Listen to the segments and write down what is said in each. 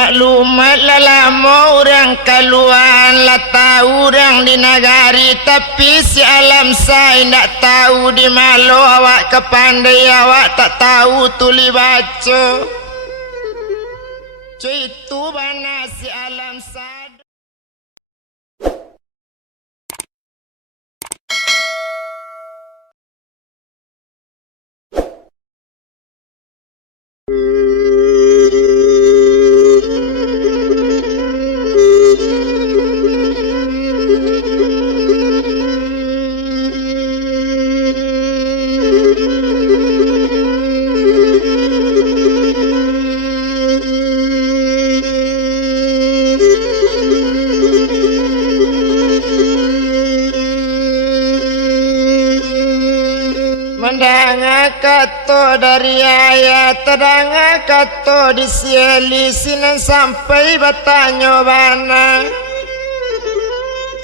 maklumat lah lama orang keluar lah tahu orang di negari tapi si alam saya tak tahu di malu awak kepandai awak tak tahu tuli baca itu mana si alam saya. Mendanga kato dari ayat terdanga kato di sieli sinan sampai bertanya bana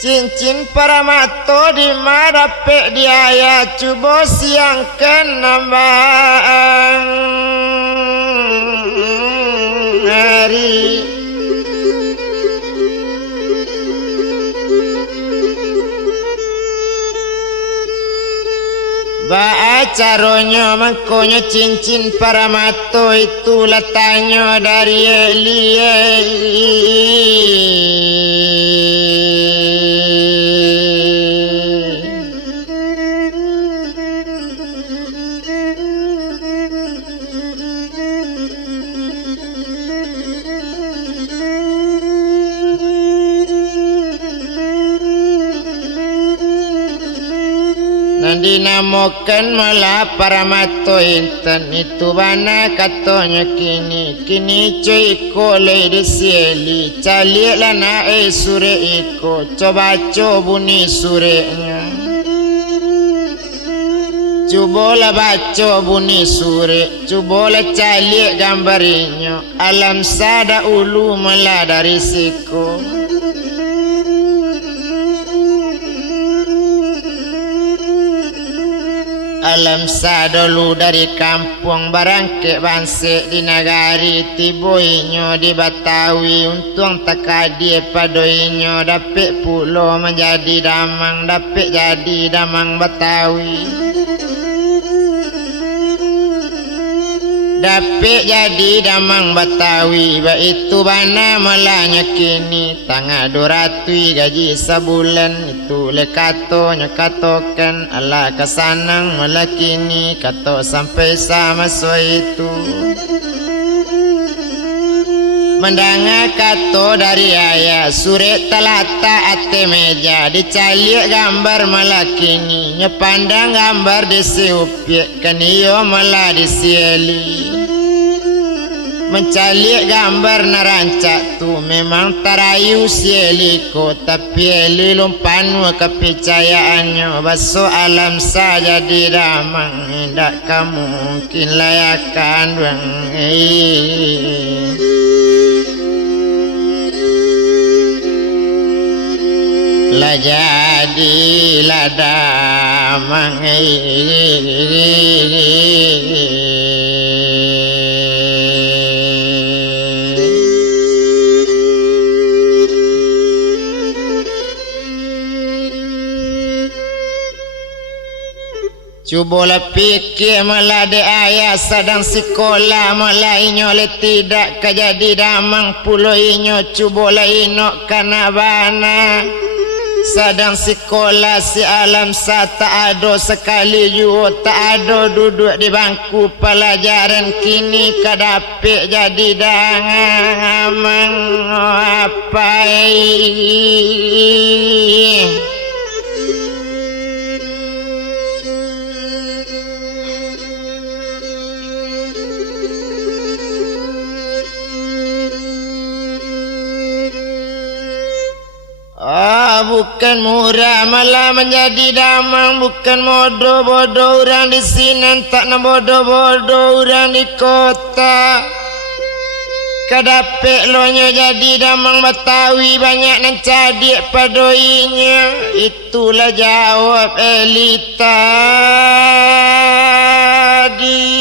cincin paramato di marape di ayat cubo siangkan nambang hari Baacaronyo mangkonyo cincin paramato itu letaknya dari dinamakan malah paramato intan itu bana katanya kini cuy kolej di sieli calik lana sure iko coba bunyi surenya cubola baca bunyi sure cubola calik gambarnya alam sada ulu malah dari siko alam sadolu dari kampung barangke banse di nagari tiboinyo di Batawi untung takadi padoinyo dapet pulau menjadi damang dapet jadi damang Batawi dapet jadi damang Batawi itu bana malahnya kini tangga 200 gaji sebulan itu lekato nyekatokan ala kesanang malah kini kato sampai sama so itu mendanga kato dari ayah suret talata ate meja dicalik gambar malah kini nyepandang gambar di siupiak kaniyo malah di sieli mencalik gambar narancak tu memang tarayu sieli ko tapi eli lumpan kepercayaannya baso alam saja di damang tidak kamu mungkin layakan bang la jadi la damang cubola pikir malah de ayah sedang sekolah malah inyo le tidak kejadi damang pulau inyo cubola inok kana bana sedang sekolah si alam sa tak ada sekali juga tak ada duduk di bangku pelajaran kini kadapik jadi dangang apa bukan murah malah menjadi damang bukan bodoh-bodoh orang di sini tak nak bodoh-bodoh orang di kota kadapek lonya jadi damang Batawi banyak nan cadik padoinya itulah jawab Elita di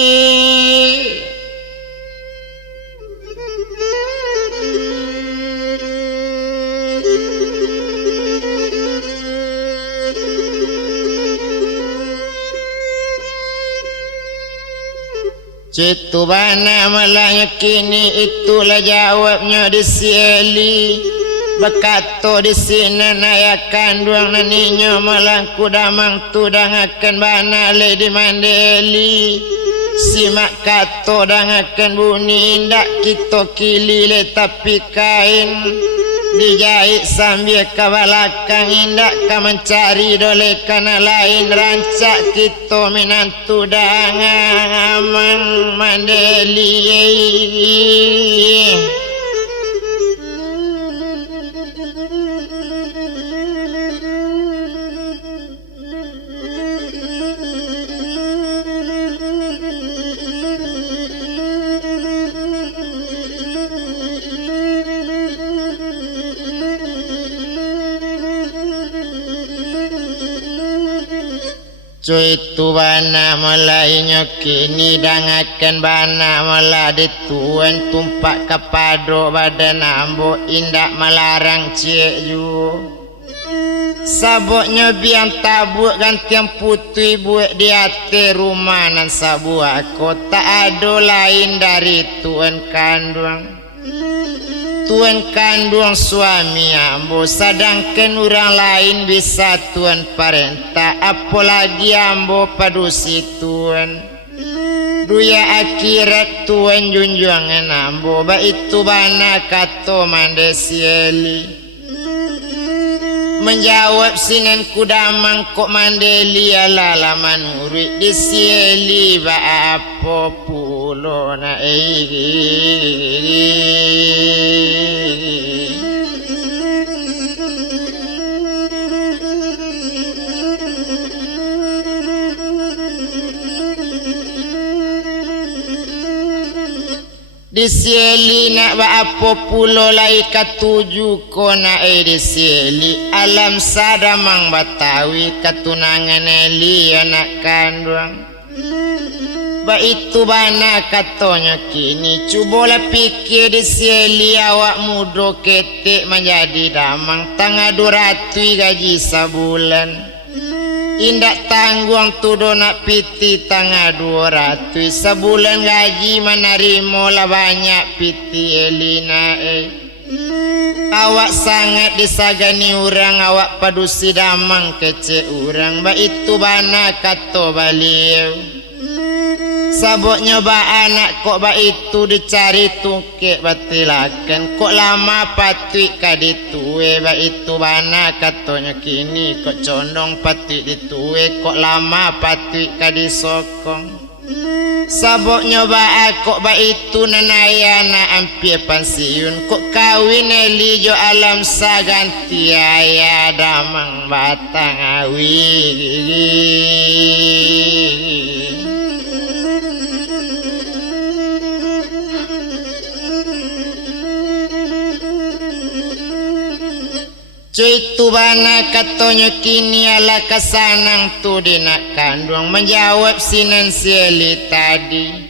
Citu bana malahnya kini itulah jawabnya di sieli. Bekato di sini nayakan duang naninyo malah kudamang tudang akan bana le di mandeli. Simak kato dang akan bunyi indak kita kili le tapi kain. Dijahit sambil ke belakang indak ka mencari dole kana lain rancak kita minantu dengan amang mandeli. Cuy tu bana mulai nyokini dangakan bana mula dituan tumpak kepado badan ambo indak melarang cik ju. Sabuknya biang tabuk gantian putih buat di hati rumah nan sabu aku tak ada lain dari tuan kandung. Tuan kandung suami ambo sedangkan orang lain bisa tuan perintah apalagi ambo padusi tuan duya akhirat tuan junjungan ambo ba itu bana kato mandesieli menjawab sinen kudamang kok mandeli ala manuri di sieli ba apa pulo na di sieli nak ba apa pulo lai katuju kona di sieli alam sadamang Batawi katunangan eli anak kandung ba itu bana katonya kini cubola pikir di sieli awak mudo ketik menjadi damang tangga 200 gaji sebulan. Indak tanggung tudo nak piti tangga 200 sebulan gaji menerima lah banyak piti Elina awak sangat disagani orang awak padusi damang kece orang ba itu bana kato baliau sabuknya ba anak kok ba itu dicari tungkek batilakan kok lama patui kaditue ba itu bana katonya kini kok condong patui ditue kok lama patui kadisokong sabuknya ba kok ba itu nanaya na ampie pensiun kok kawin elijo alam saganti aya damang batang awi. Cuy tu bana katonya kini ala kasanang tu dinak kandung menjawab sinan sieli tadi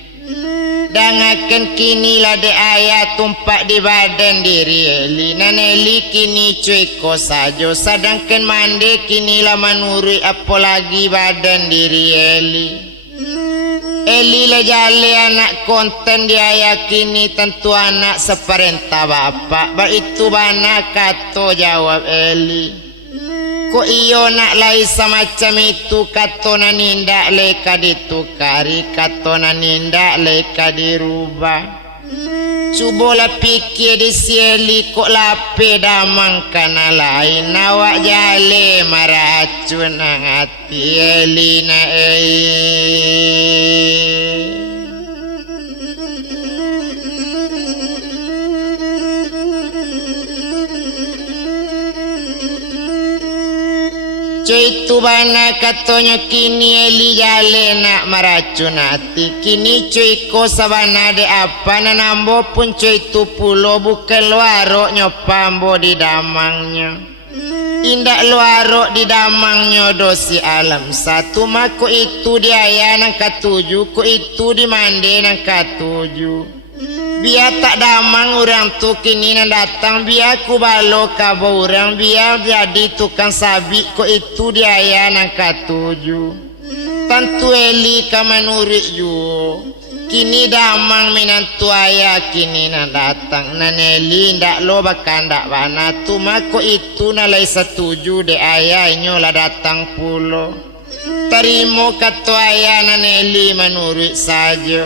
dangakan kini lade ayah tumpak di badan diri eli naneli kini cuy ko sajo sedangkan mande kini lah manuri apalagi badan diri Eli lah jale anak konten dia yakini tentu anak seperintah bapak ba itu bana kato jawab Eli kok iyo nak lai semacam itu kato nanindak leka ditukari kato nanindak leka dirubah cubola pikir di sieli kok lape damang kana lain awak jale maracun nang hati Elina Cuy tu bana katonya kini Eli jale nak meracun hati kini cuy ko sabana de apa nanambo pun cuy tu pulo bukan luarok nyopambo di damangnya indak luarok di damangnya dosi alam satu mako itu dia ya nang katuju ko itu di mande nang katuju biar tak damang orang tu kini nan datang biar ku balo kabo orang biar jadi tukang sabik ko itu dia ya nang katuju tentu Eli kamanuri ju Kini damang minantu ayah kini na datang na Nelly ndak lo bakan ndak wana tu mako itu nalai setuju de ayah inyo lah datang pulo terimo kata ayah na Nelly menurut saja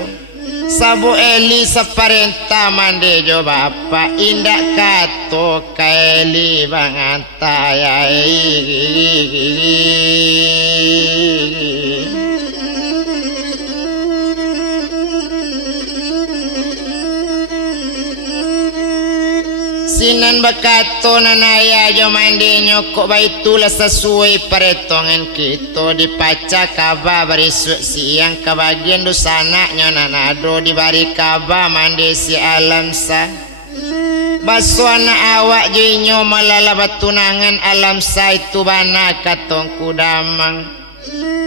sabu Eli separenta mande jo bapa indak kato ka Eli banganta ayah sinan bakato na naya jo mandi nyokok baitulah sesuai perhitungan kita dipaca kaba berisuk siang kebagian dosana nyonanado dibari kaba mandi si alam sa basuana awak jo inyo malala batunangan alam sa itu bana katong kudamang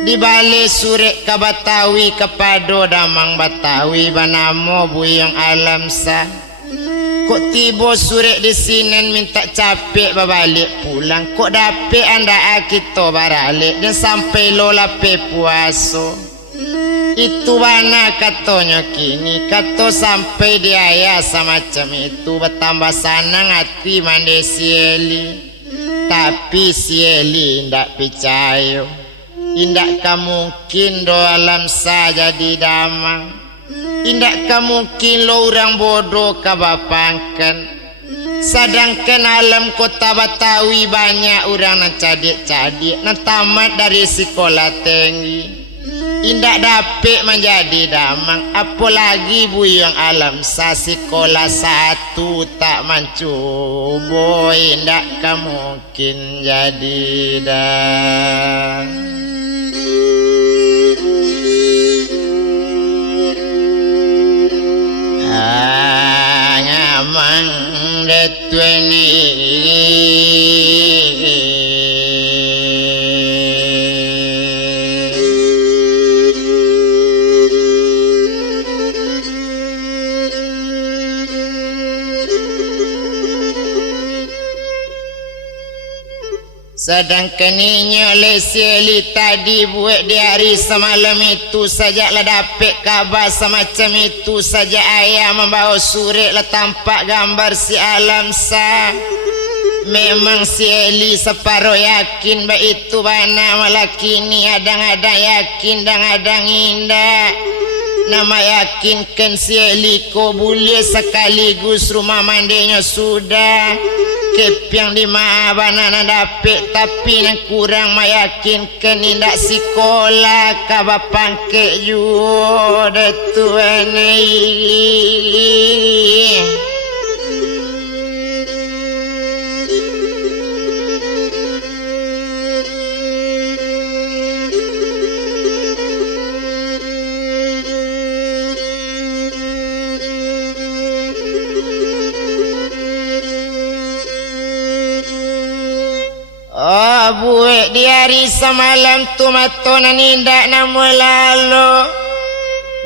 dibalik surek ke Batawi kepado damang Batawi banamo buyang alam sa kok tiba surek di sini minta capek berbalik pulang kok dapet anda kita baralik dan sampai lola pe puaso itu mana katanya kini kato sampai dia semacam itu bertambah sanang hati mandi si Eli tapi si Eli ndak percaya indak mungkin do alam saja di damang indak mungkin lo orang bodoh kabapangkan sedangkan alam kota Batawi banyak orang nan cadik-cadik nan tamat dari sekolah tinggi indak dapat menjadi damang apalagi buyang alam sa sekolah satu tak mencuba indak mungkin jadi dah ngamang detweni sedangkan inyo leseli tadi buat di hari semalam itu saja lah dapat kabar semacam itu saja ayah membawa surat lah tampak gambar si alam sa memang si Eli separuh yakin bahawa itu bana malah kini adang-adang yakin dan adang indah nama yakinkan si Eli ko boleh sekaligus rumah mandinya sudah kep yang di mana dapat tapi yang kurang meyakinkan indak sekolah kabapang ke juda tuan buat di hari semalam tu matonan indak nama lalu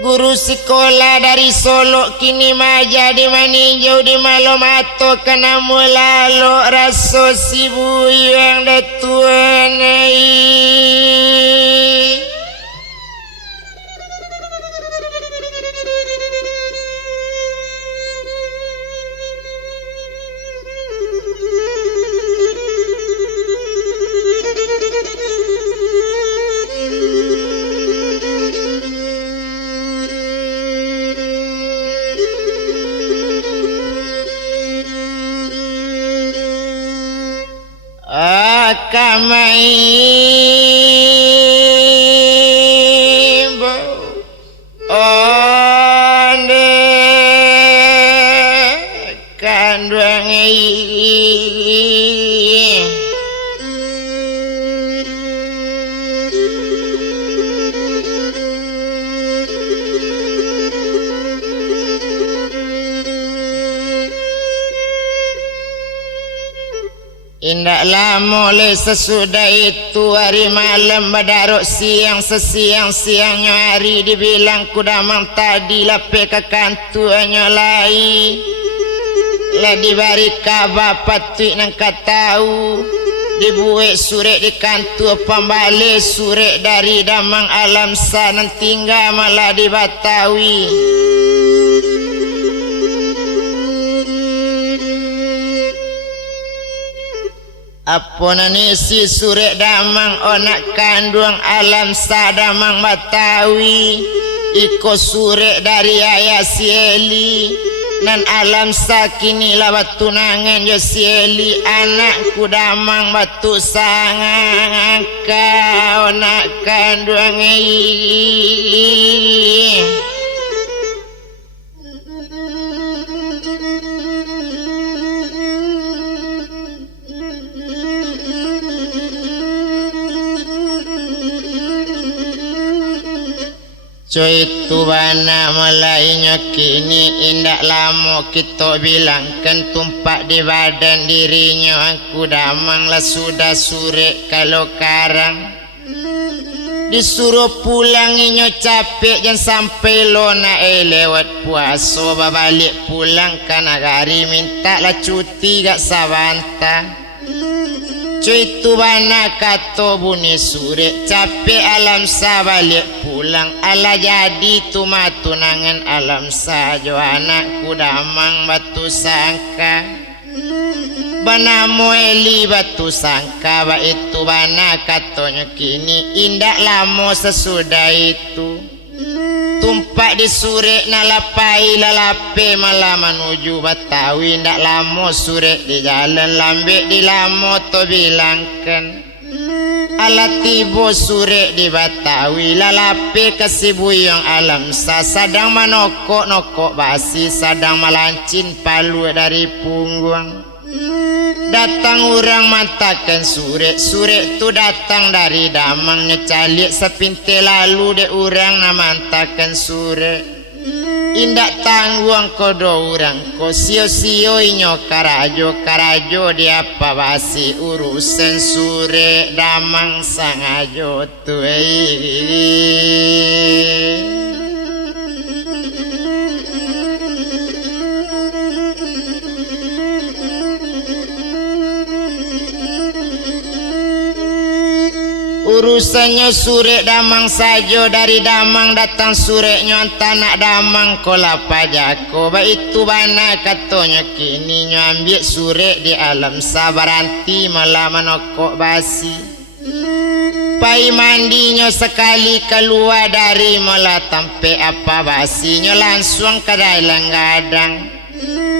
guru sekolah dari Solo kini maja di maninjau di malam mato ke nama lalu rasa si buyang datuan kamai onde kandang indak lama oleh sesudah itu hari malam badaruk siang sesiang-siangnya hari dibilang kudamang tadi lape ke kantuannya lai lah dibari kabar patut nang katau dibuat surek di kantor pembalik surek dari damang alam sana tinggal malah di Batawi. Apa nani si surek damang onak kandung alam sadamang Batawi iko surek dari ayah si Eli nan alam sakini lawat tunangan yo si Eli anakku damang batu sangang ka onak kandung Cuy tu bana mulai nyokini indak lama kita bilangkan tumpak di badan dirinya aku damang lah sudah surek kalau karang disuruh pulang inyo capek jangan sampai lona lewat puasa balik pulang karena hari minta lah cuti gak sabanta. Cuy tu bana kato buni surek capek alam sa balik pulang ala jadi tu matunangan alam sa jo anakku damang batu sangka bana Eli batu sangka ba itu bana katonya kini indak lama sesudah itu tumpak di surek nalapai lalape malah menuju Batawi ndak lama surek di jalan lambek di lamo to bilangkan ala tibo surek di Batawi lalape kasibuyong alam sa sadang manokok basi sadang malancin palu dari punggung datang orang matakan surek tu datang dari damang nyecalik sepinte lalu de orang namantakan surek indak tangguang kodo orang ko sio inyo karajo dia apa basi urusan surek damang sangajo tu urusannya surek damang sajo dari damang datang sureknya tanak damang kola pajako ba itu bana katonya kini nyo ambil surek di alam sabaranti malah manokok basi pai mandinya sekali keluar dari malah tampe apa basinya langsung ke dalam gadang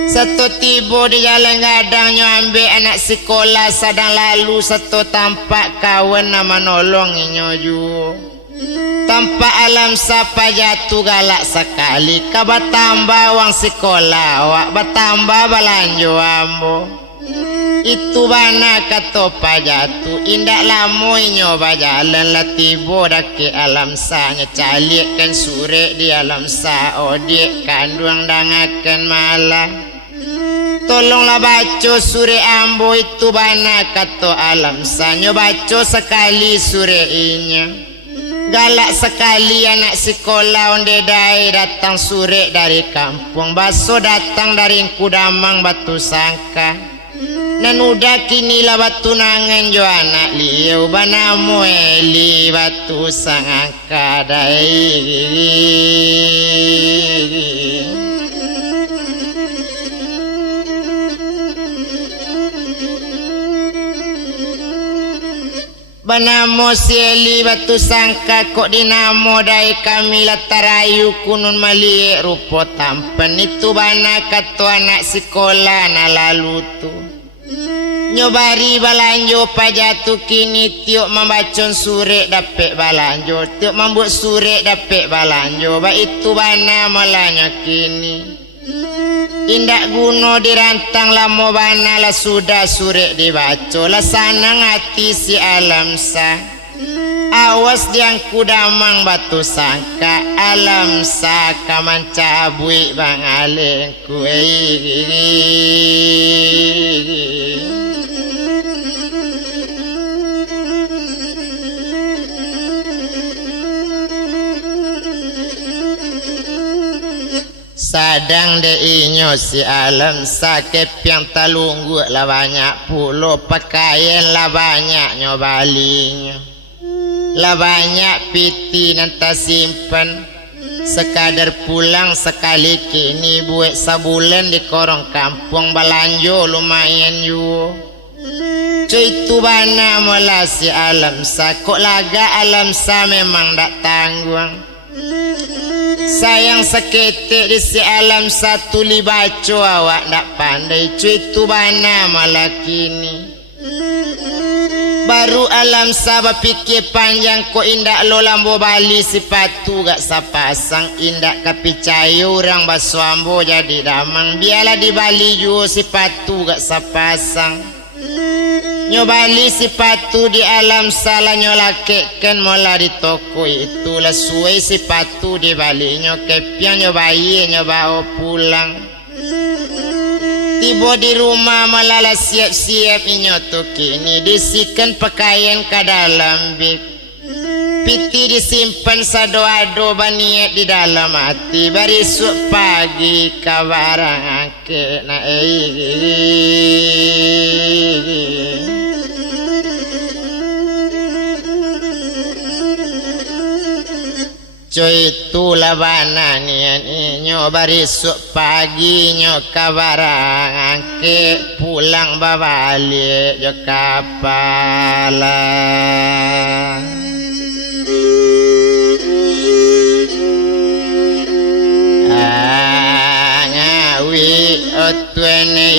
satu tiba di jalan gadangnya ambil anak sekolah sadang lalu satu tampak kawan nama nolong inyo tampak alam sapa jatuh galak sekali kabat tambah wang sekolah wak bertambah balanjo ambo itu bana kato pajatu indak lamo inyo bajalan lah tiba dake alam sanya calikan surek di alam sa odek kandung dangakan malah tolonglah baca surek ambo itu bana kato alam sanyo baca sekali surek inya galak sekali anak sekolah onde dai datang surek dari kampung baso datang dari kudamang batu sangka nan udah kini lah batu nangan jo anak liu bana Eli batu sangka dai banamo si Eli batu sangka kok dinamo dai kami latarayu kunun maliek rupo tampen itu bana kato anak sekolah na lalu tu nyobari balanjo pajatu kini tiuk membacon surek dapet balanjo tiuk membuat surek dapet balanjo ba itu bana malanya kini indak guno dirantang lamo bana lah sudah surek dibaca lah sanang hati si alam sa awas diang kudamang batu sangka alam sa kamanca bui bang aleng kue sada Barang de inyo si alam sakep yang talunggu lah banyak pulo pakaian lah banyak nyobalinya lah banyak piti nanti simpan sekadar pulang sekali kini buat sabulan di korong kampung balanjo lumayan yo cuy tu bana mula si alam sa kok laga alam sa memang tak tanggung sayang seketik di si alam satu libaco awak tak pandai cuy tu bana malah kini baru alam sabab pikir panjang ko indak lo lambo bali sepatu gak sapasang indak kapicaya orang basuambo jadi damang biarlah di Bali juga sepatu gak sapasang nyobali sepatu di alam salah nyolakeken mola di toko itulah suai sepatu di Bali nyokepian nyobayi nyobao pulang tiba di rumah malah siap-siap inyoto kini disikan pakaian ke dalam bib piti disimpan sado-ado baniat di dalam hati barisuk pagi kabarang ke na coy itulah bana nian inyo barisuk pagi nyo kabarang ke pulang babalik jo kapala ngawi otwene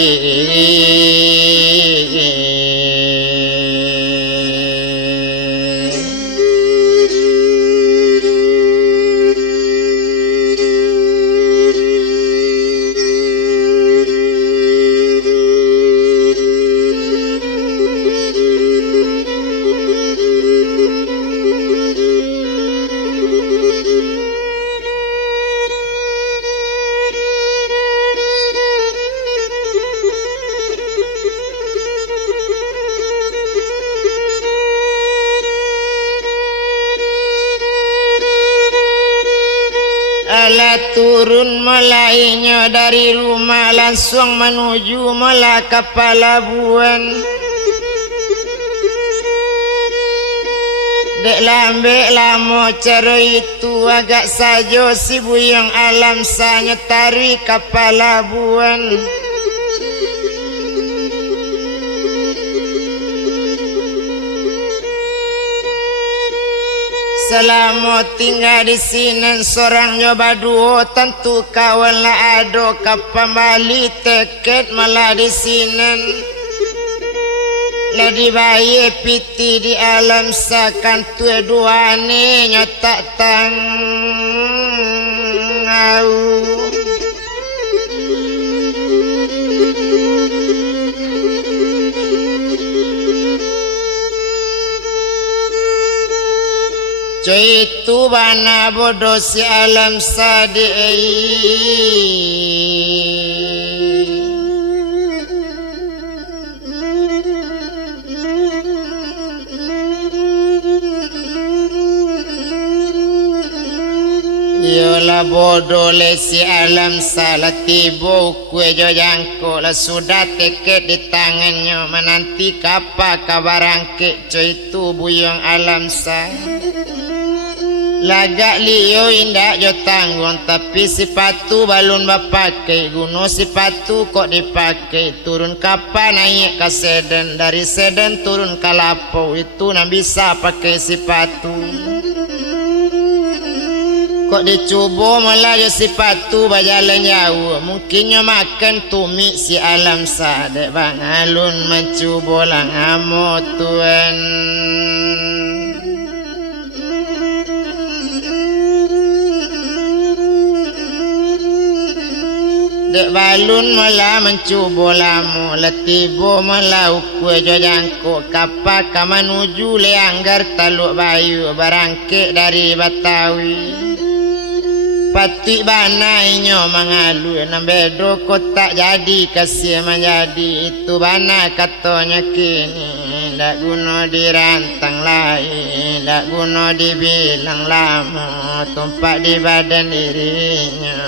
turun mulainya dari rumah langsung menuju mula ke pelabuhan dek lambe lamo cara itu agak saja si buyang alam sanya tarik ke pelabuhan selama tinggal di sini seorang nyoba dua tentu kawan lah ada kapamali teket malah di sini lah dibayar piti di alam sakan tua dua ni nyotak tangau coy itu bana bodoh si alam sadi yolah bodoh le si alam salah tiba kue jo jangko lah sudah teket di tangannya menanti kapa kabarang ke coy itu buyang alam sa lagak liyo indak jo tanggung tapi sepatu balun bapakai guna sepatu kok dipakai turun kapan naik ke sedan dari sedan turun ke lapau itu nak bisa pakai sepatu kok dicuba malah jo sepatu berjalan jauh mungkinnya makan tumik si alam sadek bang alun mencuba lang amo tuan dek balun malah mencuba lamu letibo malah ukue jo jangko kapak kamanuju leanggar taluk bayu barangke dari Batawi pati bana inyo mengalu nambedo kotak jadi kasih menjadi itu bana katanya kini ndak guna dirantang lain ndak guna dibilang lama tumpak di badan dirinya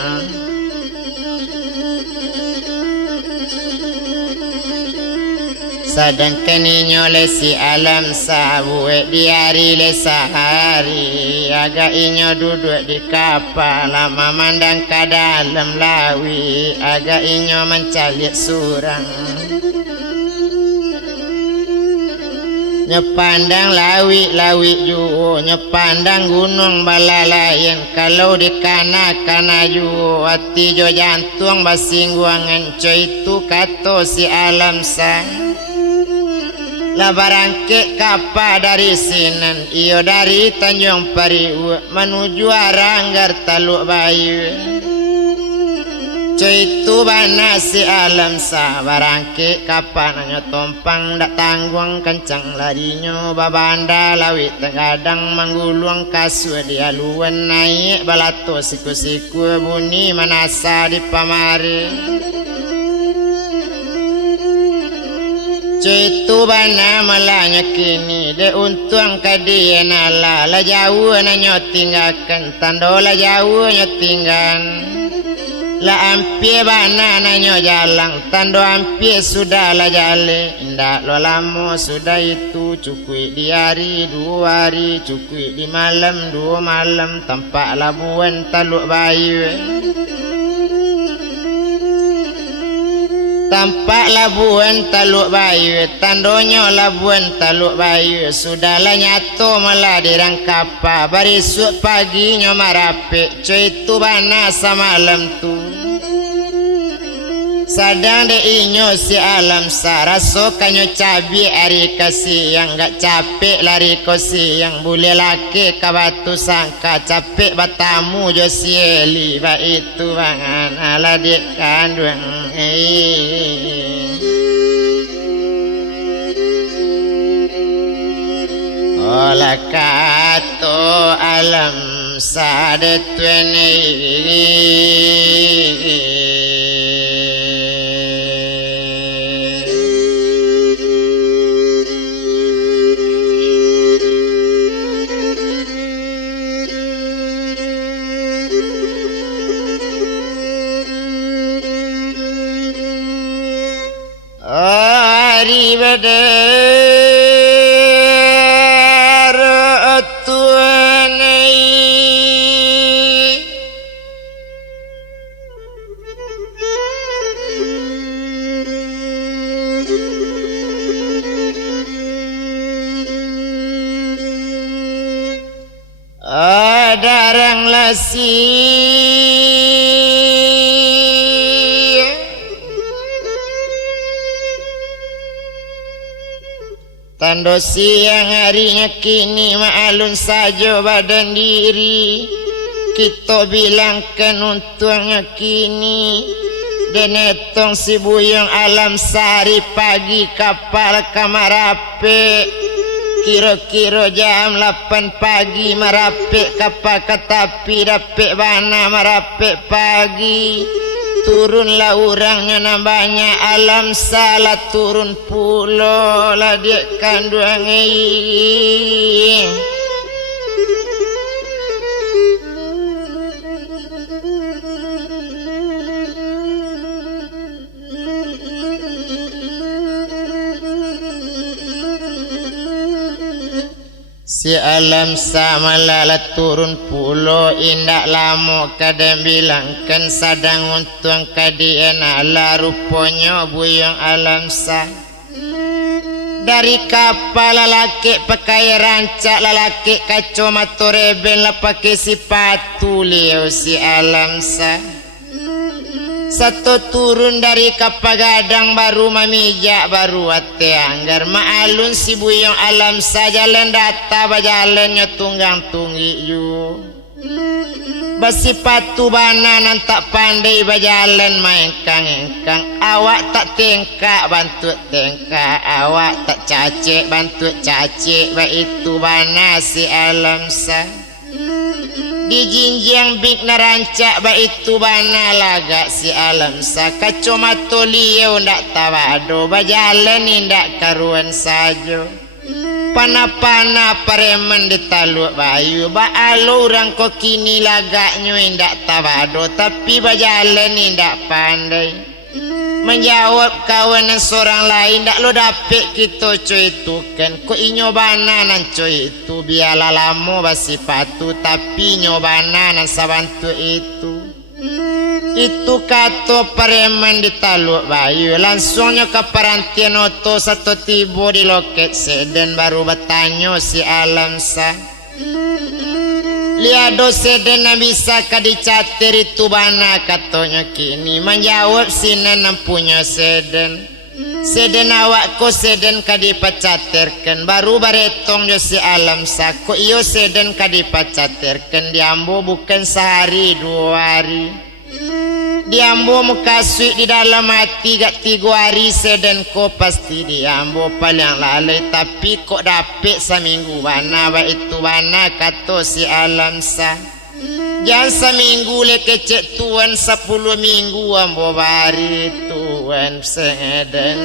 Sedangkan inyo lesi alam sabuet di hari lesahari. Agak inyo duduk di kapal lama mandang ke dalam lawi. Agak inyo mencalik surang. Nyepandang lawi-lawi juo, nyepandang gunung balalayan. Kalau di kana juo, hati jo jantung basingguangan. Coy itu kato si alam sang. Labarangke kapa dari Sinan, iyo dari Tanjung Priuk menuju Aranggar Taluk Bayu. Coy itu bana si alam sa barangke kapa nanya tompang dak tangguang kencang larinya babanda lawit tengadang mangguluang kasu di aluan naik balato siku-siku bunyi manasa di pamari. Coy itu bana malanya kini de untung kadian ala la jauh nanyo tinggalkan tando la jauh nyotinggan. La ampie bana nanyo jalang tando ampie sudah la jale. Indak lo lamo sudah itu cukui di hari 2 hari cukui di malam 2 malam tampak labuan Taluk Bayu. Tampak labuan Taluk Bayu, tandonyo labuan Taluk Bayu. Sudahlah nyato malah dirang kapal, barisuk pagi nyo marapik. Coy itu bana samalam tu. Sadang de inyo si alam sa, raso kanyo cabi hari kasih. Yang gak capek lari kosi, yang boleh laki kabatu sangka. Capek batamu jo sieli, ba itu bangan ala dik kandung. Ola kato alam sadetwene. Darang lasi tando siang harinya kini ma'alun saja badan diri. Kita bilangkan untungnya kini denetong si buyong alam sari pagi kapal kamarape. Kira-kira jam 8 pagi marapik kapal katapi dapik bana marapik pagi. Turunlah orangnya nambahnya alam salah turun pulau lah dia kandung si alam sama lala turun pulau indak lama kadang bilangkan sadang untung kadian ala rupanya buyong alam sa. Dari kapal lalaki pakai rancak lalaki kacamata rebel lah pakai sepatu liu si alam sa. Satu turun dari kapal gadang baru memijak baru ate anggar ma'alun si buyong alam saja jalan data bajalannya tunggang tunggi yu. Basipatu banan tak pandai bajalan main kang awak tak tengkak bantu tengkak awak tak cacik bantu cacik ba itu bana si alam sa. Di jinjang big narancak ba itu bana lagak si alam sa. Kacamata liau ndak tawado bajalan indak karuan sajo. Pana-pana pareman di Taluk Bayu ba alo orang ko kini lagaknya indak tawado tapi bajalan indak pandai. menjawab kawan seorang lain dak lo dapet kita coy itu kan ko inyobana nan coy itu biarlah lama basi patu tapi nyobana nan sabantu itu kata pareman di Taluk Bayu langsungnya ke perantian oto satu tiba di loket seden baru bertanya si Alamsa liado seden bisa kadicatir itu bana katanya kini menjawab sinen punya seden awak ko seden kadipacatirkan baru baretong jo si Alamsa ko iyo seden kadipacatirkan diambo bukan sehari 2 hari diambo mukasui di dalam hati gak 3 hari seden ko pasti diambo paling lalai tapi kok dapet seminggu bana ba itu bana kata si Alamsa jangan seminggu le kecek tuan 10 minggu ambo bari tuan seden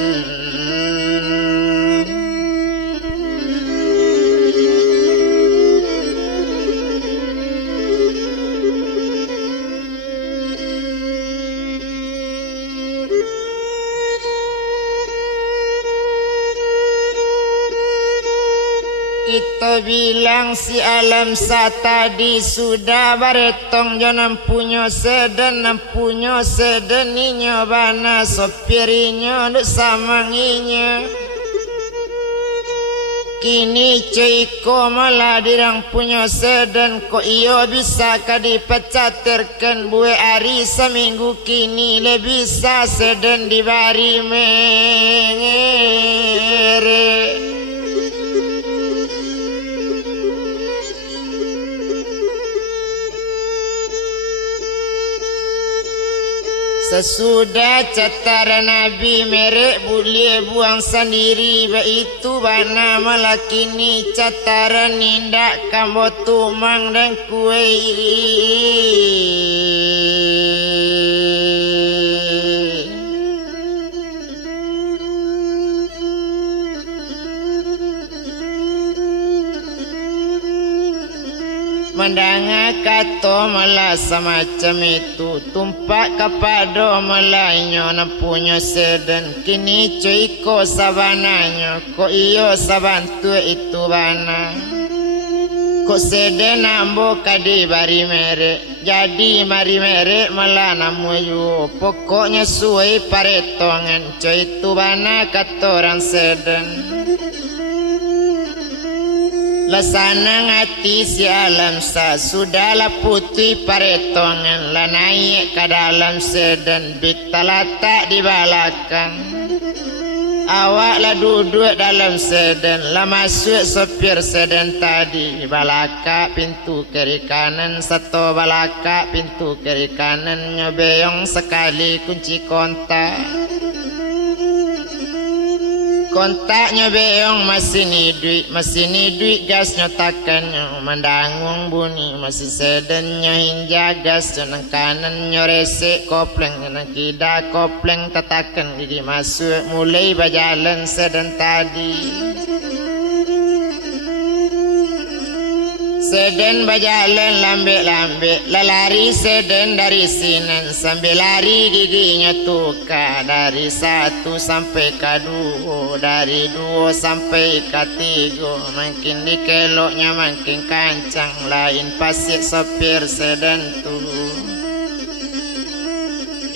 kita bilang si Alamsa tadi sudah baretong jangan punya seden inyo bana sopirinya duk samanginya kini ciko malah dirang punya seden ko iyo bisa kadipacatirkan bue hari seminggu kini le bisa seden dibari mengere sesudah catara Nabi merek boleh buang sendiri itu bana malah kini catara nindak kambo tumang dan kue mendengar kata malah semacam itu tumpak kepada malainya nak punya seden kini cuy ko sabananya ko iyo sabantu itu bana ko seden nambo kadi bari merek jadi mari merek malah namu yu pokoknya suai paretongan cuy itu bana kata orang seden Lasana ngati si Alamsa sudahlah putih paretongan la naik ke dalam seden bik talata di belakang awak duduk dalam seden la masuk sopir seden tadi balaka pintu kiri kanan satu balaka pintu kiri kanan nyobeyong sekali kunci kontaknya beong mesin duit gas nyotakannya mendangung bunyi masih sedennya hinja gas nang kanan nyorese kopleng nang kida kopleng tetakan gigi masuk mulai berjalan seden tadi seden berjalan lambe-lambe lari seden dari sini sambil lari giginya tuka dari 1 sampai ke 2 dari 2 sampai ke 3 makin dikeloknya makin kancang lain pasir sopir seden tuh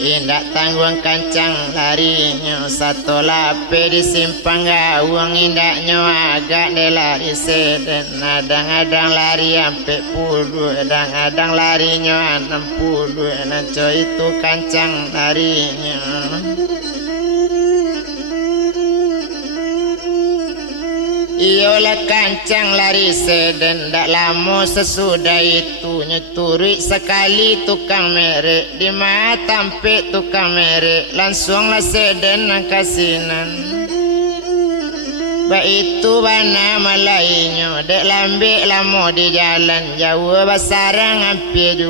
indak tanggung kancang larinya satu lape di simpang gawang indaknya agak de lari seden adang-adang lari sampai 10 adang-adang larinya 60 nanco itu kancang larinya Iyalah kancang lari seden dak lama sesudah itu nyeturi sekali tukang merek di mana tampe tukang merek langsunglah seden nang kasinan ba itu bana malainya dek lambe lama di jalan jauh basarang hampir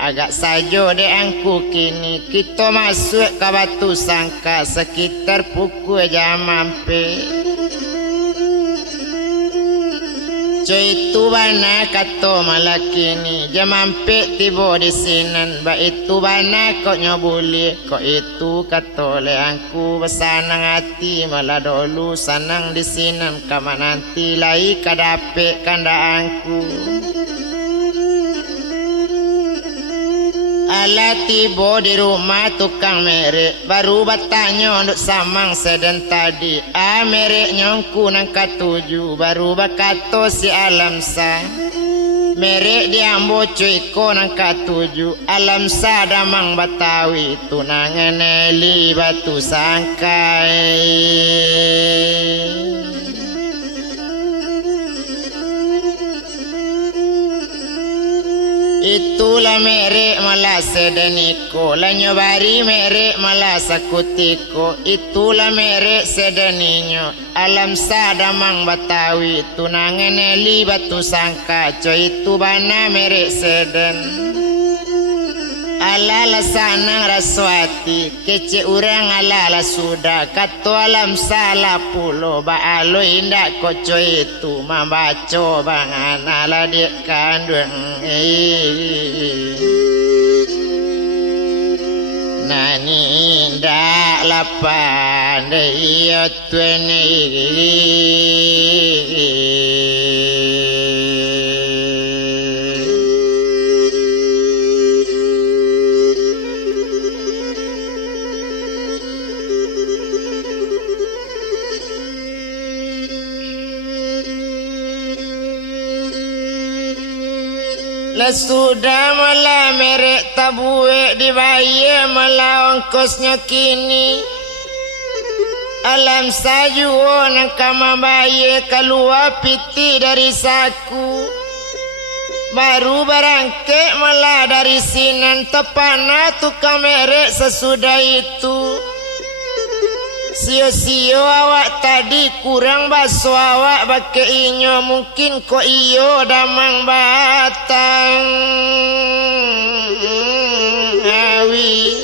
agak sajo dek angku kini kita masuk ke Batu Sangka sekitar pukul jam hampir Coy itu bana kato malakini jamampe tibo di sinan ba itu bana kok nyobuli kok itu kato leangku besanang hati malah dulu sanang di sinan kama nanti lai kadape kandaanku ala tibo di rumah tukang merek baru batanya untuk samang seden tadi merek nyongku nang katuju baru bakato si alam sa merek diambo cuiko nang katuju alam sa damang batawi tunangan eli batu sangkai itulah merek malah sedeniko lanyo bari merek malah sakutiko itulah merek sedeninyo alam sadamang batawi tunangan eli batu sangka coy itu bana merek seden ala sanang raswati kece urang ala sudah kato alam salah pulo ba alo indak koco itu membaco bangan ala dia kandung nani indak lapan dia tueni lah sudah malah merek tabue dibayar malah ongkosnya kini alam sajuo nang kama baye keluar piti dari saku baru barangke malah dari sinan tepana tukang merek sesudah itu sio-sio awak tadi kurang baso awak bake inyo mungkin ko iyo damang batang awi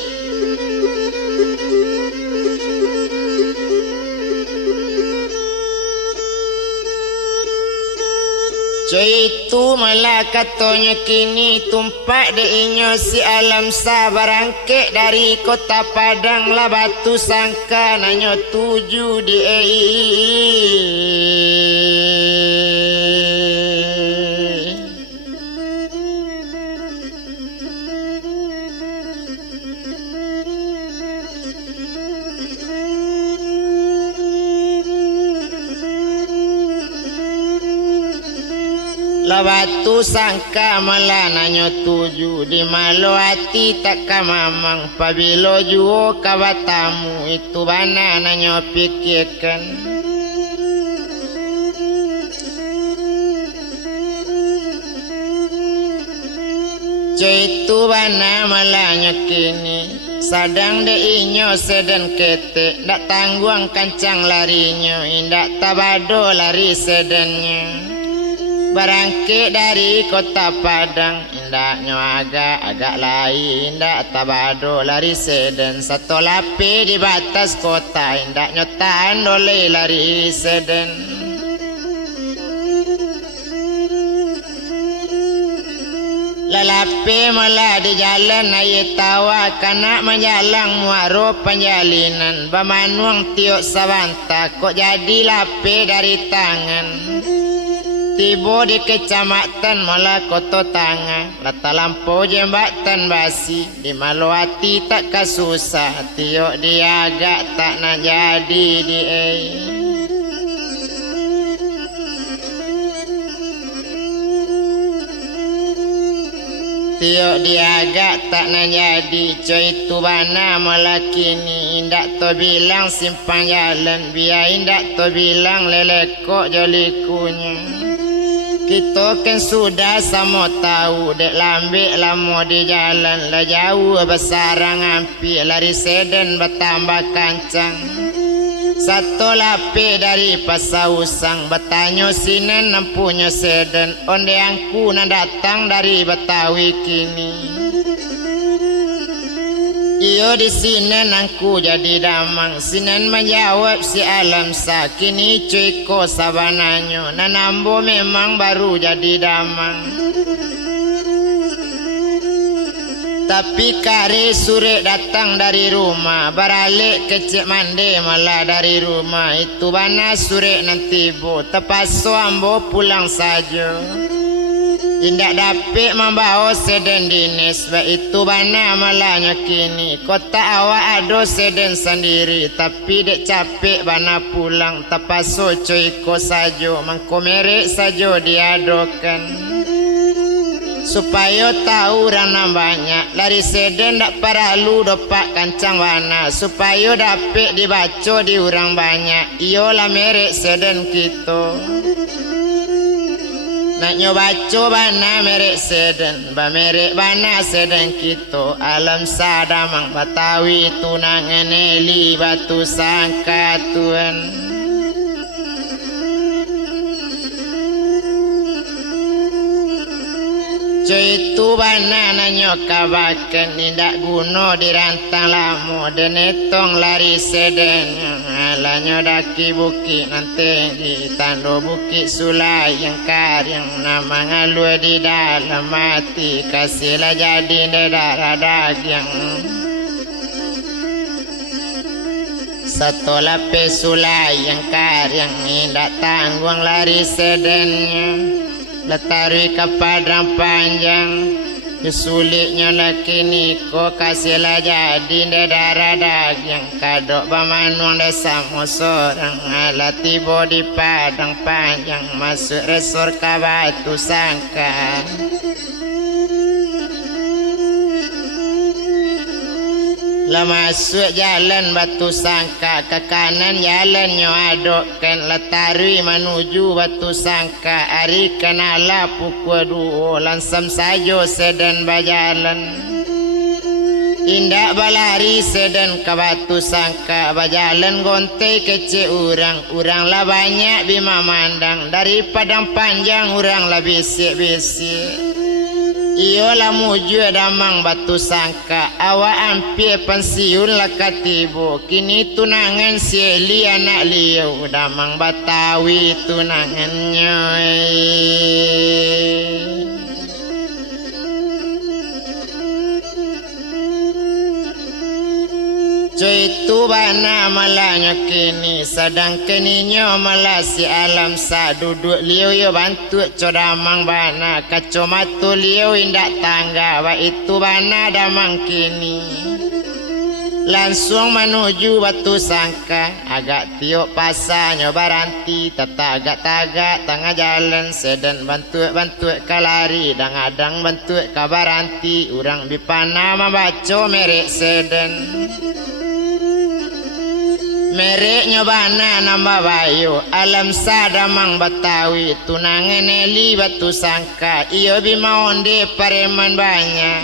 coy itu malah katonya kini tumpak de inyo si alam sabarangke dari kota Padang lah batu sangka nanyo tuju di batu sangka malah nanyo tuju di malo hati tak kamamang pabilo juo kabatamu itu bana nanyo pikirkan coy itu bana malah nyekini sadang de inyo seden kete ndak tangguang kancang larinya indak tabado lari sedennya barangke dari kota Padang indaknya agak lain indak tabado lari seden satu lape di batas kota indaknya tahan oleh lari seden lalape malah di jalan aye tawa kanak menjalang muaro penjalinan bamanuang tiok sabanta kok jadi lape dari tangan tibo di kecamatan malah koto tanga lata lampu jembatan basi di malu hati tak kasusah tiok dia agak tak nak jadi di tiok dia agak tak nak jadi coy itu bana malah kini indak to bilang simpang jalan biar indak to bilang lelekok jolikunya kita kan sudah sama tahu dek lambe lama di jalan lah jauh besarang ampi lari seden bertambah kancang satu lape dari pasausang bertanya sinan nampunya seden onde angku nak datang dari Betawi kini Iyo di sini nangku jadi damang Sinan menjawab si alam sa Kini cuiko sabananyo Nanambo memang baru jadi damang Tapi kare sore datang dari rumah Baralik ke Cik Mande malah dari rumah Itu bana sore nanti bu Terpaso ambo pulang saja Indak dapat membawa seden dinis Sebab itu bana malahnya kini Kota awak ada seden sendiri Tapi dek capek bana pulang Terpaso coiko saja Mengkomerek saja diadokan Supaya tahu orang banyak Lari seden tak perlu dapat kancang warna Supaya dapat dibaca di orang banyak Iyalah merek seden kita Nak nyobaco bana merek seden Ba merek bana seden kita Alam sadamang Batawi tunangan Eli batu sangka tuan Cuy tu bana nanyo kabakan Indak guna dirantang lamo Denetong lari seden Alanyo daki bukit nanti Di tando bukit sulai yang karyang Nama ngalua di dalam mati Kasihlah jadi darah daging Satu lapis sulai yang karyang Indak tanggung lari sedennya Letari ke padang panjang Sulitnya laki niko Kasihlah jadi darah daging Kadok bamanuang desa musorang Ala tiba di padang panjang Masuk resor ke batu sangka Lah masuk jalan batu sangka Ke kanan jalannya adokkan Letari menuju batu sangka Hari kenala pukul 2 Langsam saja sedan berjalan Indak balari sedan ke batu sangka Berjalan gontai kecil Urang lah banyak bima mandang Dari padang panjang urang lah bisik-bisik Iyalah muju damang batu sangka Awak hampir pensiun lah katibu Kini tunangan si Eli anak liu Damang Batawi tunangannya Cuy tu bana malahnya kini Sedang keninyo malah si alam sa Duduk liu yo bantu codamang bana Kacomatu liu indak tangga Wa itu bana damang kini Langsung menuju batu sangka Agak tiuk pasarnya baranti Tata agak-tagak tengah jalan Sedan bantu-bantu kalari Dang-adang bantu kabaranti Urang bipana membaca merek sedan Mereknya bana nambah bayu Alam sadamang Batawi Tunangan Eli batu sangka Iyo bima onde pareman banyak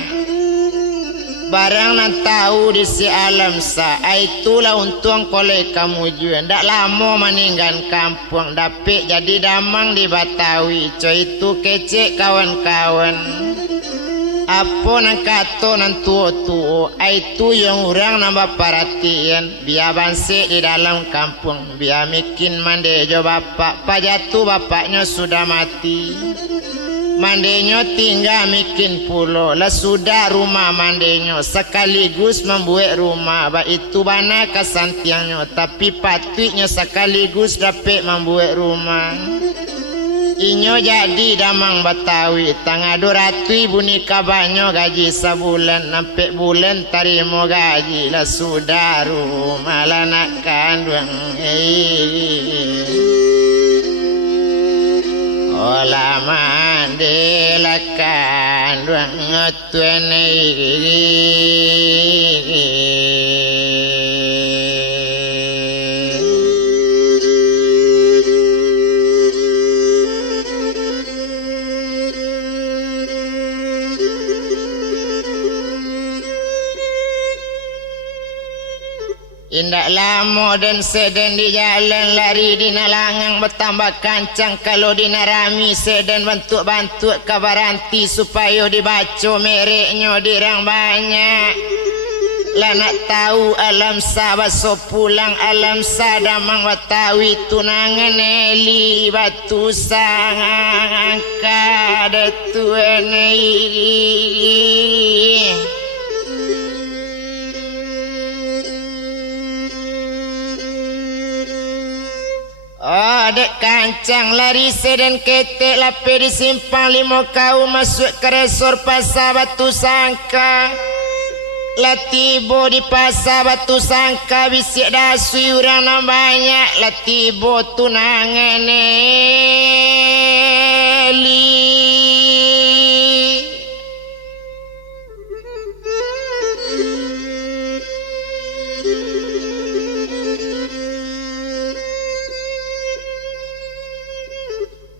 Barang nan tahu di si alam sa Itulah untung kolej kamu juga Ndak lama meninggal kampung Dapik jadi damang di Batawi Coy itu kecek kawan-kawan Apa nang kato nan tuo-tuo Itu yang orang nambah perhatian Biar bansik di dalam kampung Biar mikin mande jo bapak Pajatu bapaknya sudah mati Mandenyo tinggal mikin pulau Lah sudah rumah mandenyo Sekaligus membuat rumah Ba itu bana kesantiangnya Tapi patutnya sekaligus dapat membuat rumah Inyo jadi damang Batawi Tangah 200 nikah banyo gaji sebulan Nampak bulan tarimo gaji Lah sudah rumah lah nak kandung Olah mandi lah kandung Tuan Indak lama dan sedan di jalan Lari di nalangang bertambah kancang Kalau di narami sedan bantuk-bantuk kabaranti Supaya dibaca mereknya dirang banyak lah nak tahu alam sahabat so pulang alam sadamang watawi tunangan eli batu sang angka tuane dek kancang lari seden ketek lape di simpang limo kau masuk ke resor pasar batu sangka latibo di pasar batu sangka bisik dasui orang nak banyak latibo tunangan eli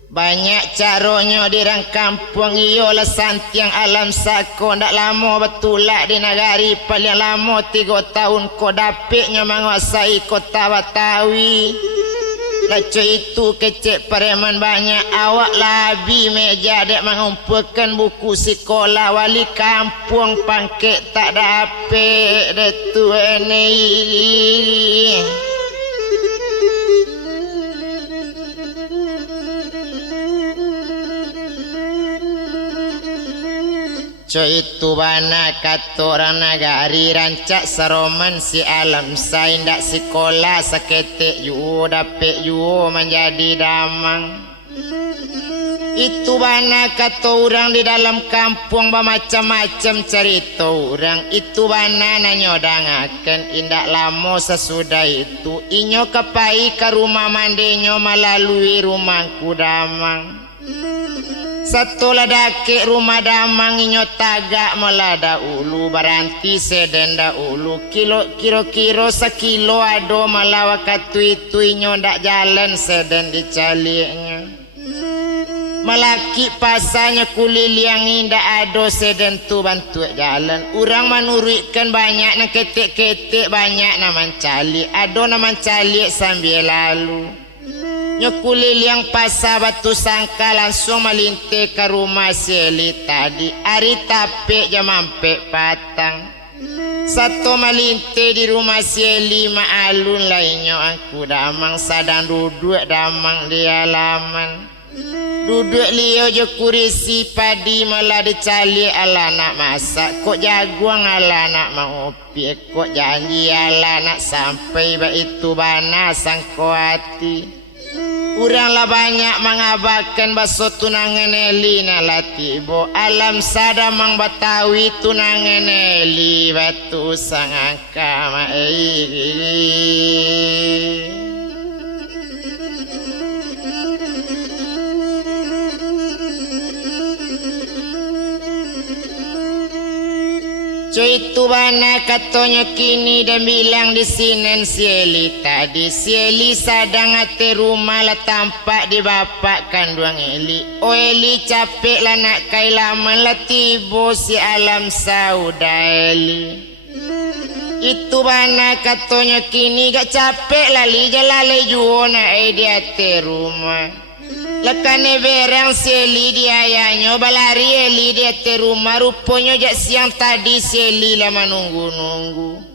banyak caronyo di rang kampung iyo lah santiang alam sako ndak lama betulak di negari paling lama 3 tahun ko dapiknya menguasai kota Batawi lacu itu kecek pareman banyak awak labi meja dek mengumpulkan buku sekolah wali kampung pangkek tak dapik dek tu ini Coy itu bana kata orang nagari rancak saroman si alam saya ndak sekolah saketek yu dapet yu menjadi damang. Itu bana kata orang di dalam kampung bermacam-macam cerita orang. Itu bana nanyodangakan indak lama sesudah itu inyo kepai ke rumah mandenyo melalui rumahku damang. Satu ladaki rumah damang inyo tagak melada ulu baranti sedenda ulu kilo sekilo ado malawa katu itu inyo ndak jalan seden dicaliknya malaki pasanya kulil yang indak ado seden tu bantu jalan urang manurutkan banyak nak ketik-ketik banyak naman calik ado naman calik sambil lalu nyokulil yang pasar batu sangka langsung melintir ke rumah si Eli tadi. Hari tapik jam mampek patang. Satu melintir di rumah si Eli ma'alun lainnya aku damang sadang duduk damang di halaman. Duduk liyo je kurisi padi malah dicali ala nak masak. Kok jaguang ala nak mengopi. Kok janji ala nak sampai itu bana sang kuati. Uranglah banyak mengabarkan baso tunangan Eli na latibo alam sadamang Batawi tunangan Eli batu sang angka Cuy itu bana katanya kini dan bilang di sini si Eli tadi si Eli sadang hati rumah lah tampak di bapak kandung Eli. Oh Eli capek lah nak kailaman lah tibo si alam sauda Eli. Itu bana katanya kini gak capek lah li jalale juona di hati rumah. Lekane berang si Eli dia ayahnya balari Eli dia te rumah rupanya jak siang tadi si Eli lama nunggu-nunggu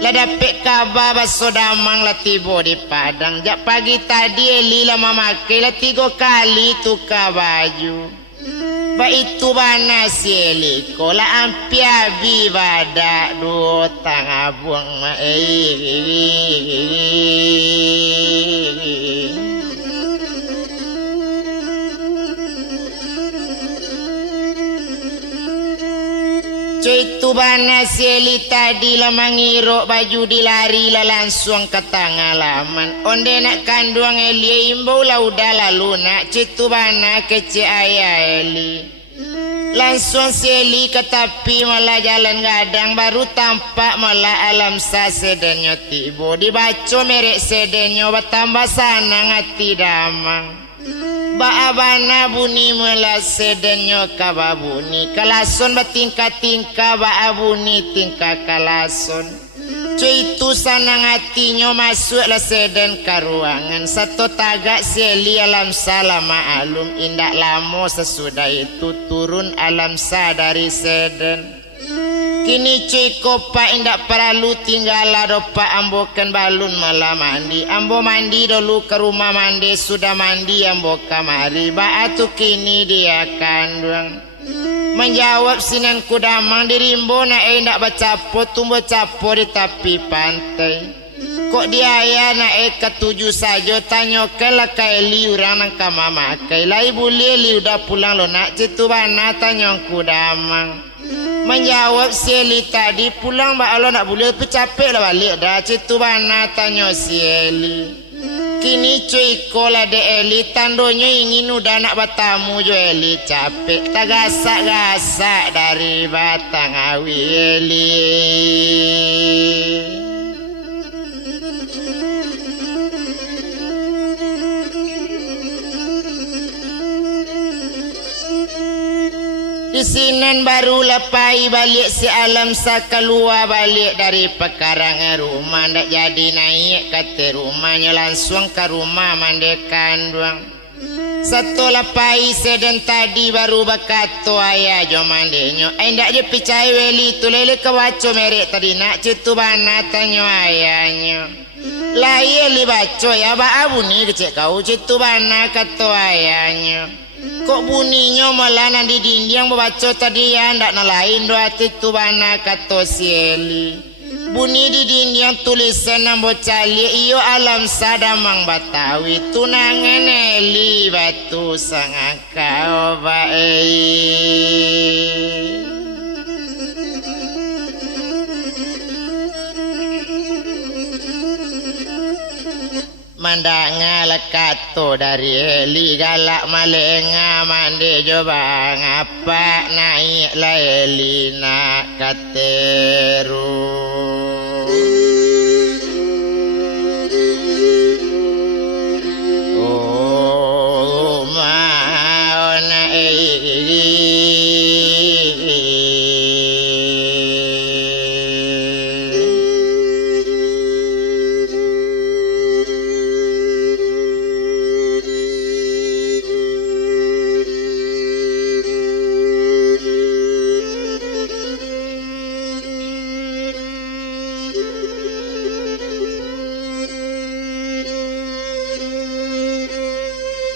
lah dapet kabar baso damang lah tiba di Padang jak pagi tadi Eli lama makai lah 3 kali tukar baju ba itu bana si Eli ko lah ampi abi badak 2 tangah buang Cuy itu bana si Eli tadi lah mengiruk baju dilari lah langsung ke tengah laman. Onde nak kandung Eli imbau lah udah lalu nak cuy itu bana kecik ayah Eli. Langsung si Eli ke tepi malah jalan gadang baru tampak malah alam sa sedenyo tibo. Dibaca merek sedenyo bertambah sanang hati damang. Baabana bunyi mula sedenyo kababuni kalason bertingkah-tingkah baabuni tingkah kalason cuy itu sanang hatinya masuklah seden ke ruangan satu tagak si Eli alam salam ma'alum indak lama sesudah itu turun alam sa dari seden Kini cuy kopak indak perlu tinggal dopak ambokan balun malam mandi. Ambo mandi dulu ke rumah mandi, sudah mandi ambo kamari. Ba'atu kini dia kandung. Menjawab sinan kudamang dirimbo na indak bacapo tumbuh capo di tepi pantai. Kok dia ya na ketujuh saja tanya ke lah kaili orang nang kamama kai lai boleh li udah pulang lo nak citu bana tanya kudamang. Menjawab si Eli tadi pulang mbak Allah nak boleh tapi capek lah balik dah citu bana tanya si Eli. Kini cuy kola de Eli tandonya ingin udah nak bertamu jo Eli capek tak gasak-gasak dari batang awi Eli. Di sinan baru lepai balik si alam sa keluar balik dari pekarangan rumah. Ndak jadi naik kata rumahnya langsung ke rumah mandekan doang. Satu lepai seden tadi baru bakato ayah jo mandenyo. Ndak je percaya weli tu lele ke waco merek tadi nak cetu bana tanyo ayahnya. Lai li baco ya ba abu ni kecek kau cetu bana kato ayahnya. Kok bunyinya malah nanti dinding membaca tadi ya ndak nalain doa itu bana kata si Eli. Bunyi di dinding tulisan nambo cali iyo alam sadamang Batawi tunangan Eli batu sangat kau baik. Mandang lekato dari Eli galak malenga mande coba ngapa naik la Eli nak kateru. Oh mau naik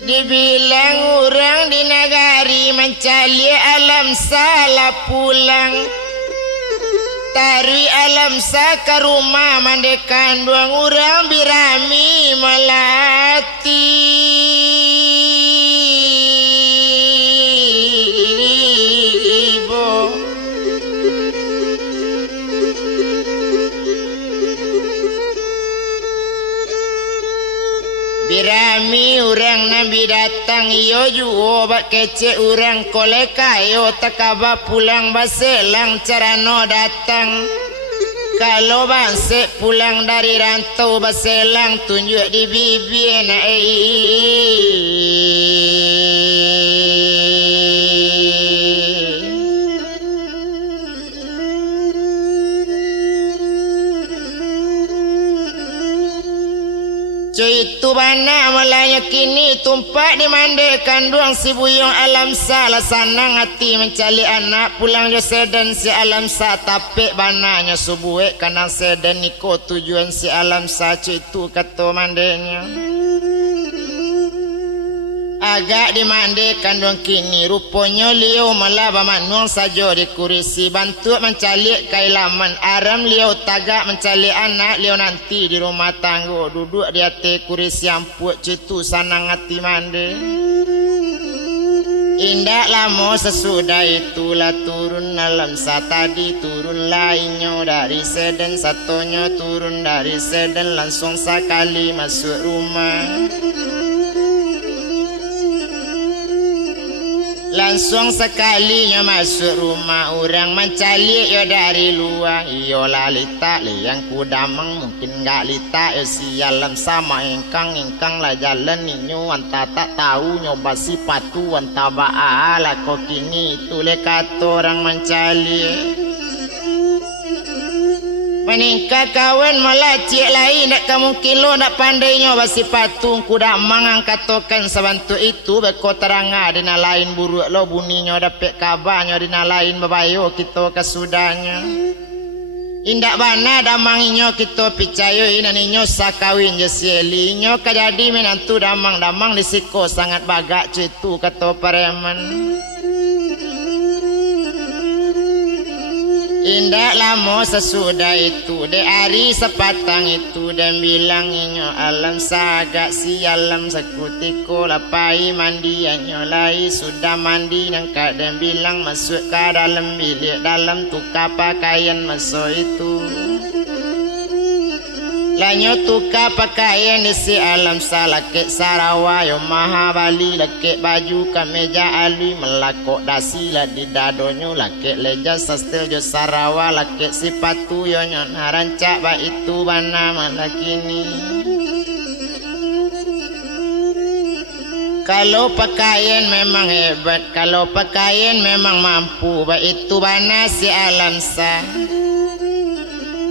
dibilang orang di negari mencari alam salah pulang. Tarui alam sa ke rumah mandekan doang orang birami melati. Birami orang nabi datang iyo juo bak kece orang kolekayo takaba pulang baselang carano datang. Kalau bangse pulang dari rantau baselang tunjuk di bibi na cuy itu bana mulanya kini tumpak dimandekan duang si buyung alam salah sanang hati mencari anak pulang jo seden si alam sa tapek bananya subuh kanang seden niko tujuan si alam sa cuy itu kata mandenya. Agak dimandekan duang kini rupanya liu malah bamanung saja di kurisi bantu mencalik kailaman aram liu tagak mencalik anak liu nanti di rumah tangga duduk di atas kurisi ampuk citu sanang hati mande. Indak lama sesudah itulah turun alam sa tadi turun lainnya dari seden satunya turun dari seden langsung sekali masuk rumah. Langsung sekalinya masuk rumah orang mencalik yo dari luar. Iyo lah litak liang kudamang mungkin gak litak yo si alam sama engkang lah jalan ninyo anta tak tahu nyoba si patu anta baala kok kini itu le kata orang mencalik. Meningka kawan malah cik lain nak mungkin lo nak pandainya basi patung kuda mangang katokan sabantu itu beko teranga dina lain buruk lo buninya dapat kabarnya dina lain babayo kita kasudahnya indak bana damanginyo kita picayo inaninyo sakawin jesielinya kajadi menantu damang disiko sangat bagak citu kata pareman indak lama sesudah itu de hari sepatang itu dan bilanginyo alam sagak si alam sekutiko lapai mandi nyolai sudah mandi nangka dan bilang masuk ke dalam bilik dalam tukar pakaian masuk itu lanyo tukar pakaian di si alam salakek sarawa yo maha bali lakek baju kameja alui melakok dasi lah di dadonyo lakek leja sastel jo sarawa lakek sipatu yo nyon harancak ba itu bana malakini kalau pakaian memang hebat kalau pakaian memang mampu ba itu bana si alam sa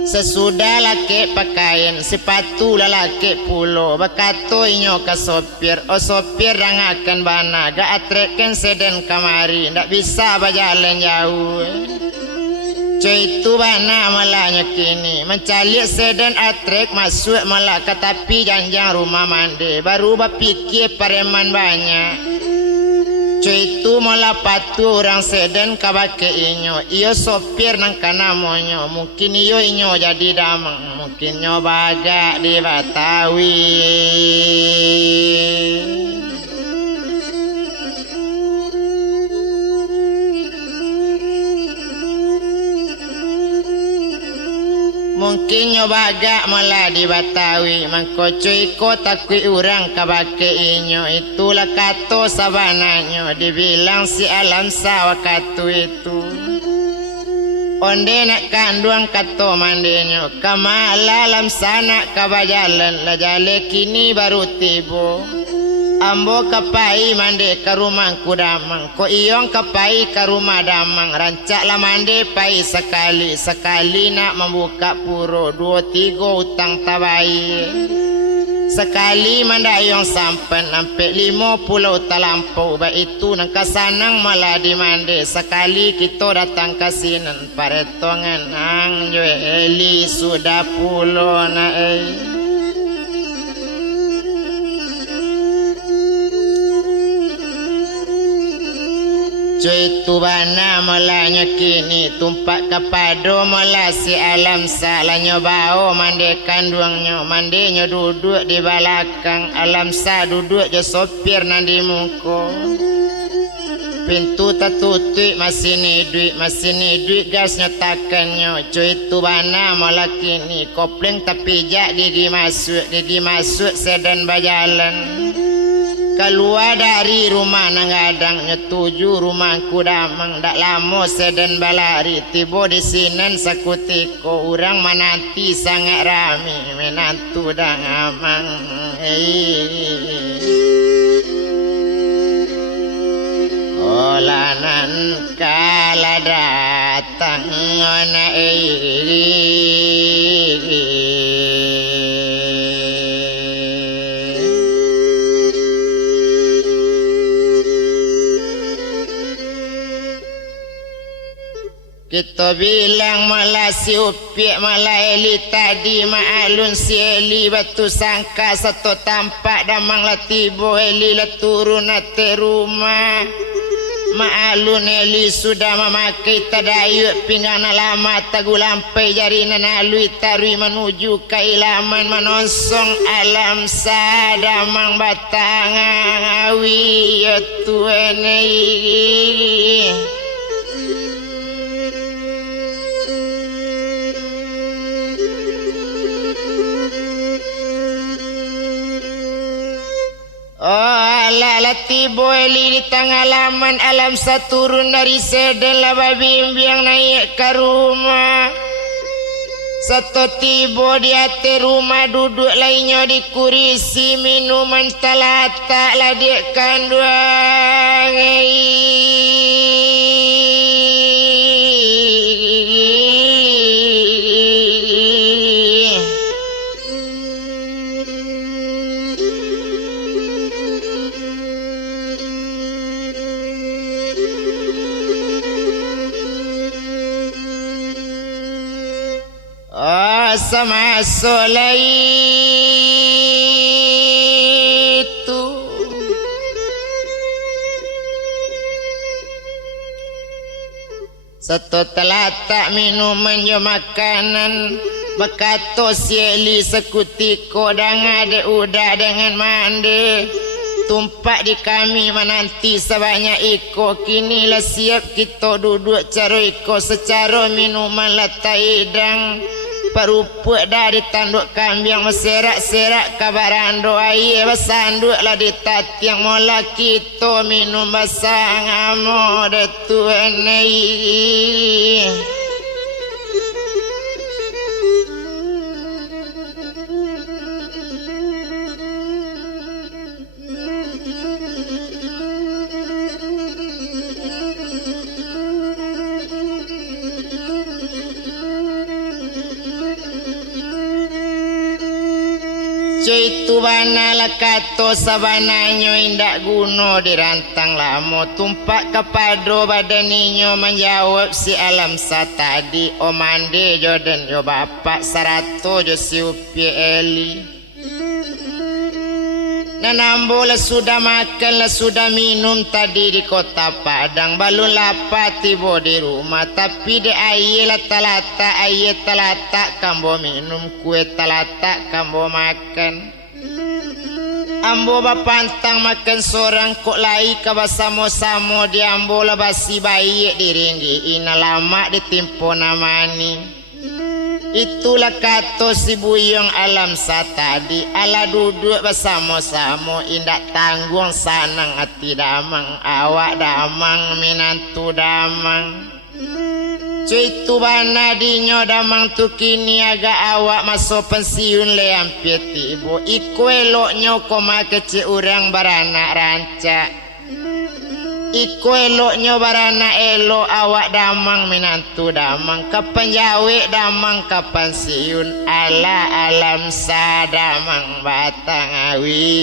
sesudah laki pakaian sepatu laki pulo bakato inyo ka sopir sopir rangakan bana ga atrekken seden kamari ndak bisa berjalan jauh cuy itu bana malahnya kini mencari seden atrek masuk malah ke tepi janjang rumah mandi baru berpikir pareman banyak cuy itu malah patu orang seden kabake inyo iyo sopir nang kanamonyo mungkin iyo inyo jadi damang mungkin nyo bagak di Batawi mungkin nyobaga malah di Batawi mangko cuy ko takui urang kabake inyo itulah kato sabananyo dibilang si alam sa waktu itu onde nak kanduang kato mandenyo kamala alam sana kabajalan la jale kini baru tibo ambo kapai mande ke rumah kudamang ko iyong kapai ke rumah damang rancak lah mande pai sekali nak membuka puro 2-3 utang tabai sekali mandayong sampen sampai 50 talampau ba itu nang kasanang malah di mande sekali kita datang kasinan paretongan ang eli sudah pulo na cuy tu bana malahnya kini tumpak kapado malah si alam salahnya bau mande kanduangnya mandenyo duduk di belakang alam sa duduk je sopir nandi muko pintu tertutup masih ni duit gas nyatakannya cuy tu bana malah kini kopling tapi jak gigi masuk sedan berjalan keluar dari rumah nangadang nyetuju rumahku damang dak lama seden balari tiba di sinen sakutiko urang mananti sangat rami menantu dang amang olanan kala datang ona kita bilang malah si upiak malah eli tadi maalun si eli batu sangka satu tampak damang lah tibo eli lah turun ate rumah maalun eli sudah memakai tadayuk pinggan lama tagu lampai jari nanalui tarui menuju ke ilaman menonsong alam sadamang batangan awi ya tuene tibo eli di tengah laman alam saturun dari seden laba bimbing naik ke rumah satu tibo di atas rumah duduk lainnya di kursi minuman talata ladik kanduang sama solaitu setelah tak minuman yo makanan bekato sieli sekutiko dan ada udah dengan mandi tumpak di kami menanti sebanyak iko kinilah siap kita duduk caro iko secara minuman latai dan perupuk dari tanduk kambing berserak-serak kabaran doa iya bersanduk lah di tati yang mula kita minum basang amo datuan cuy tu bana lakato sabananyo indak guno dirantang lamo tumpak kepado badaninyo menjawab si alam satadi o mande jodan yo bapak sarato jo si upi eli nanambola sudah makan lah sudah minum tadi di kota Padang balun lapar tiba di rumah tapi di air lata-lata air talata kambo minum kue talata kambo makan ambo bapantang makan sorang kok lai kabasamo-samo di ambo lah basi bayi diringgi ina lama ditimpo namani itulah kata si buyong alam satadi ala duduk bersama-sama indak tanggung sanang hati damang awak damang minantu damang cuy tu bana dinyo damang tu kini agak awak masuk pensiun le hampir tiba iku eloknya koma kecil orang beranak rancak iku eloknya barana elok awak damang minantu damang kapan jawe damang kapan siun ala alam sadamang batang awi